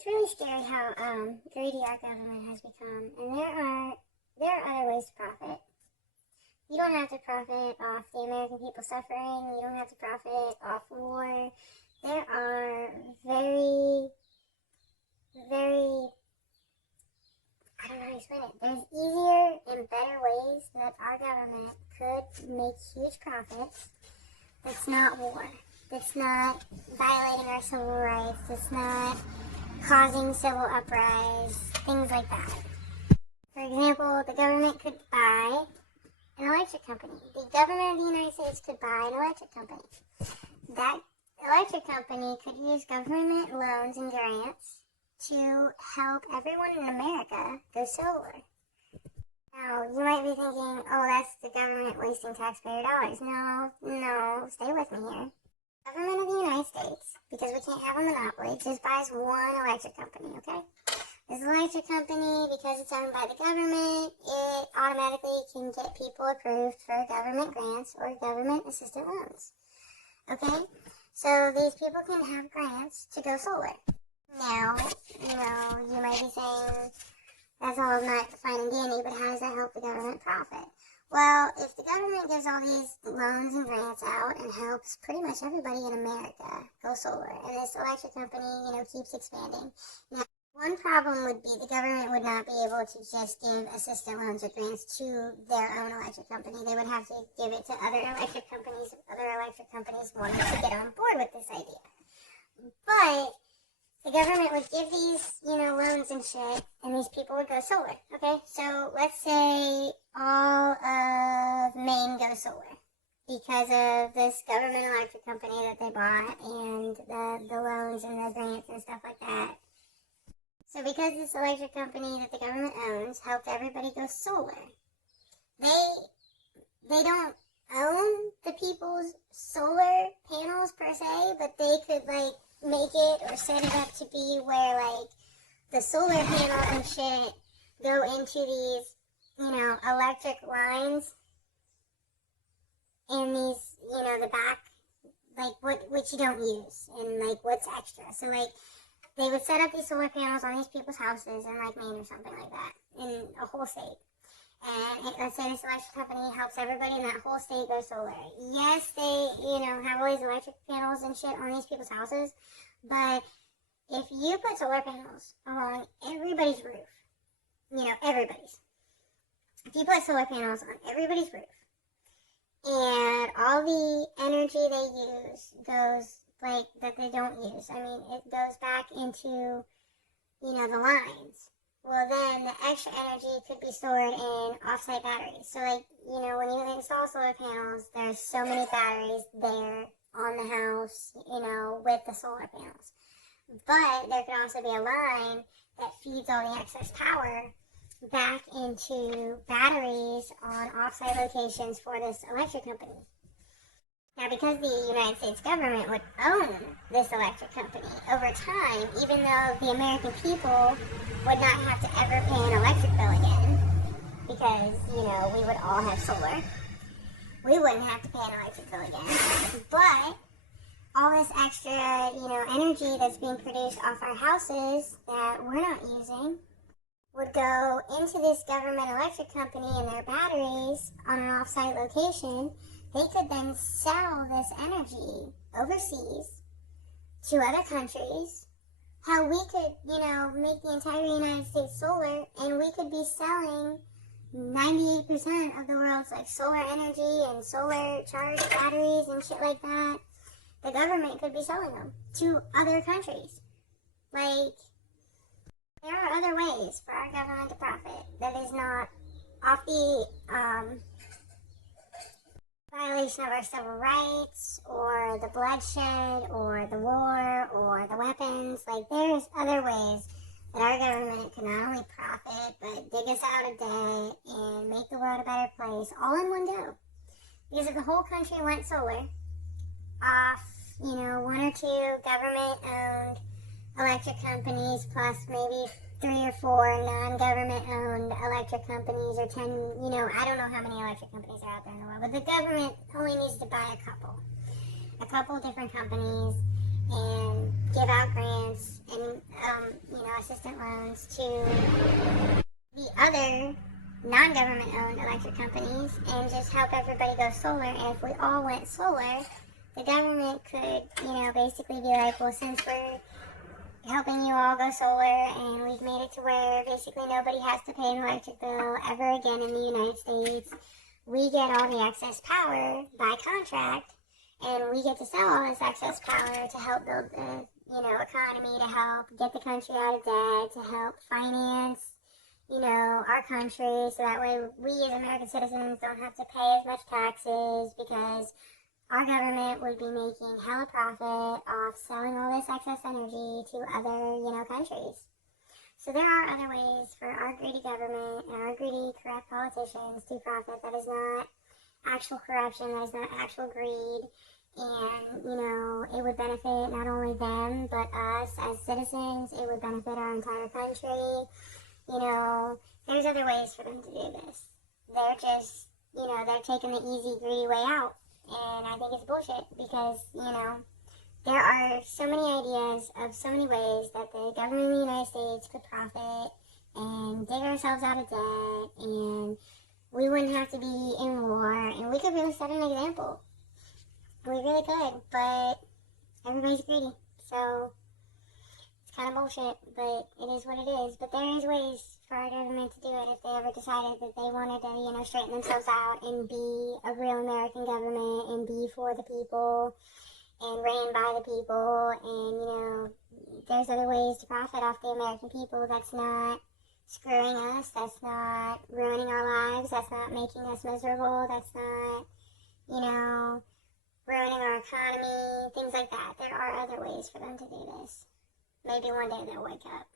it's really scary how greedy our government has become, and there are other ways to profit. You don't have to profit off the American people suffering. You don't have to profit off war. There are very, I don't know how to explain it. There's easier and better ways that our government could make huge profits. That's not war. That's not violating our civil rights. That's not causing civil uprise. Things like that. For example, the government could buy an electric company. The government of the United States could buy an electric company. That electric company could use government loans and grants to help everyone in America go solar. Now, you might be thinking, oh, that's the government wasting taxpayer dollars. No, stay with me here. The government of the United States, because we can't have a monopoly, just buys one electric company, okay? This electric company, because it's owned by the government, it automatically can get people approved for government grants or government assisted loans. Okay? So these people can have grants to go solar. Now, you might be saying, that's all not fine and dandy, but how does that help the government profit? Well, if the government gives all these loans and grants out and helps pretty much everybody in America go solar, and this electric company, keeps expanding. Now, one problem would be the government would not be able to just give assistant loans or grants to their own electric company. They would have to give it to other electric companies if other electric companies wanted to get on board with this idea. But the government would give these, loans and shit, and these people would go solar, okay? So let's say all of Maine goes solar because of this government electric company that they bought and the loans and the grants and stuff like that. So because this electric company that the government owns helped everybody go solar, they don't own the people's solar panels per se, but they could make it or set it up to be where the solar panel and shit go into these, electric lines and these, the back, what you don't use and what's extra. So they would set up these solar panels on these people's houses in Maine or something like that, in a whole state. And let's say this electric company helps everybody in that whole state go solar. Yes, they, have all these electric panels and shit on these people's houses, but if you put solar panels along everybody's roof, everybody's. If you put solar panels on everybody's roof, and all the energy they use goes, that they don't use, it goes back into, the lines. Well, then the extra energy could be stored in off-site batteries. So, when you install solar panels, there's so many batteries there on the house, with the solar panels. But there could also be a line that feeds all the excess power back into batteries on off-site locations for this electric company. Now, because the United States government would own this electric company, over time, even though the American people would not have to ever pay an electric bill again, because, we would all have solar, we wouldn't have to pay an electric bill again. But all this extra, energy that's being produced off our houses that we're not using would go into this government electric company and their batteries on an off-site location. They could then sell this energy overseas to other countries. How we could, make the entire United States solar, and we could be selling 98% of the world's solar energy and solar charged batteries and shit like that. The government could be selling them to other countries. There are other ways for our government to profit that is not off the violation of our civil rights, or the bloodshed, or the war, or the weapons. There's other ways that our government can not only profit, but dig us out of debt and make the world a better place, all in one go. Because if the whole country went solar, off, one or two government-owned electric companies, plus maybe 3 or 4 non-government owned electric companies, or 10, I don't know how many electric companies are out there in the world, but the government only needs to buy a couple different companies, and give out grants, and, assistant loans to the other non-government owned electric companies and just help everybody go solar. And if we all went solar, the government could, basically be like, well, since we're helping you all go solar and we've made it to where basically nobody has to pay an electric bill ever again in the United States, we get all the excess power by contract, and we get to sell all this excess power to help build the, economy, to help get the country out of debt, to help finance our country, so that way we as American citizens don't have to pay as much taxes, because our government would be making hella profit off selling all this excess energy to other, countries. So there are other ways for our greedy government and our greedy, corrupt politicians to profit that is not actual corruption, that is not actual greed, and, it would benefit not only them, but us as citizens. It would benefit our entire country. There's other ways for them to do this. They're just, they're taking the easy, greedy way out. And I think it's bullshit because, there are so many ideas of so many ways that the government of the United States could profit and dig ourselves out of debt, and we wouldn't have to be in war, and we could really set an example. We really could, but everybody's greedy. So it's kind of bullshit, but it is what it is. But there is ways for our government to do it if they ever decided that they wanted to, straighten themselves out and be a real American government and be for the people and reign by the people. And, there's other ways to profit off the American people that's not screwing us, that's not ruining our lives, that's not making us miserable, that's not, ruining our economy, things like that. There are other ways for them to do this. Maybe one day they'll wake up.